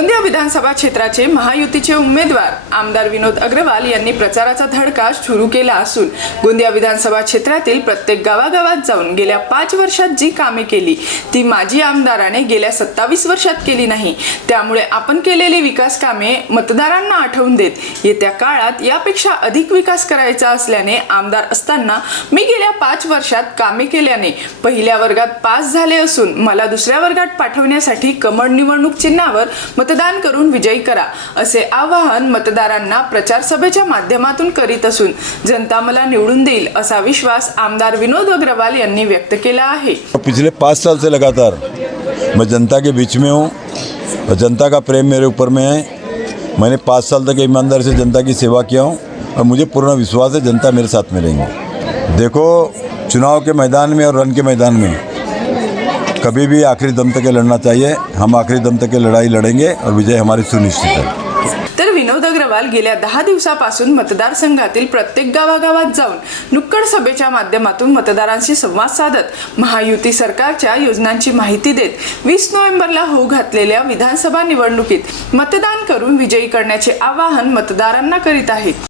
गोंदिया विधानसभा क्षेत्राचे महायुतीचे उमेदवार आमदार विनोद अग्रवाल यांनी प्रचाराचा धडका सुरू केला असून गोंदिया विधानसभा क्षेत्रातील प्रत्येक गावागावात जाऊन गेल्या पाच वर्षात जी कामे केली ती माजी आमदाराने गेल्या सत्तावीस वर्षात केली नाही. त्यामुळे आपण केलेली विकास कामे मतदारांना आठवून देत येत्या काळात यापेक्षा अधिक विकास करायचा असल्याने आमदार असताना मी गेल्या पाच वर्षात कामे केल्याने पहिल्या वर्गात पास झाले असून मला दुसऱ्या वर्गात पाठवण्यासाठी कमळ निवडणूक चिन्हावर मत मतदान करून विजयी करा, असे आवाहन मतदारांना प्रचार सभेच्या माध्यमातून करीत असून, जनता मला निवडून देईल असा विश्वास आमदार विनोद अग्रवाल यांनी व्यक्त केला आहे. पिछले पाँच साल से लगातार मैं जनता के बीच में हूँ, और जनता का प्रेम मेरे ऊपर में है। मैंने पाँच साल तक ईमानदारी से जनता की सेवा किया हूँ, और मुझे पूर्ण विश्वास है जनता मेरे साथ में रहेंगे। देखो, चुनाव के मैदान में और रन के मैदान में कभी भी आखिरी दम तक ये लड़ना चाहिए। हम आखिरी दम तक लड़ाई लड़ेंगे और विजय हमारी सुनिश्चित है। तर विनोद अग्रवाल गेल्या दहा दिवसापासून मतदारसंघातील प्रत्येक गावागावात जाऊन नुक्कड सभेच्या माध्यमातून मतदारांशी संवाद साधत महायुती सरकारच्या योजनांची माहिती देत वीस नोव्हेंबरला होऊ घातलेल्या विधानसभा निवडणुकीत मतदान करून विजयी करण्याचे आवाहन मतदारांना करीत आहेत.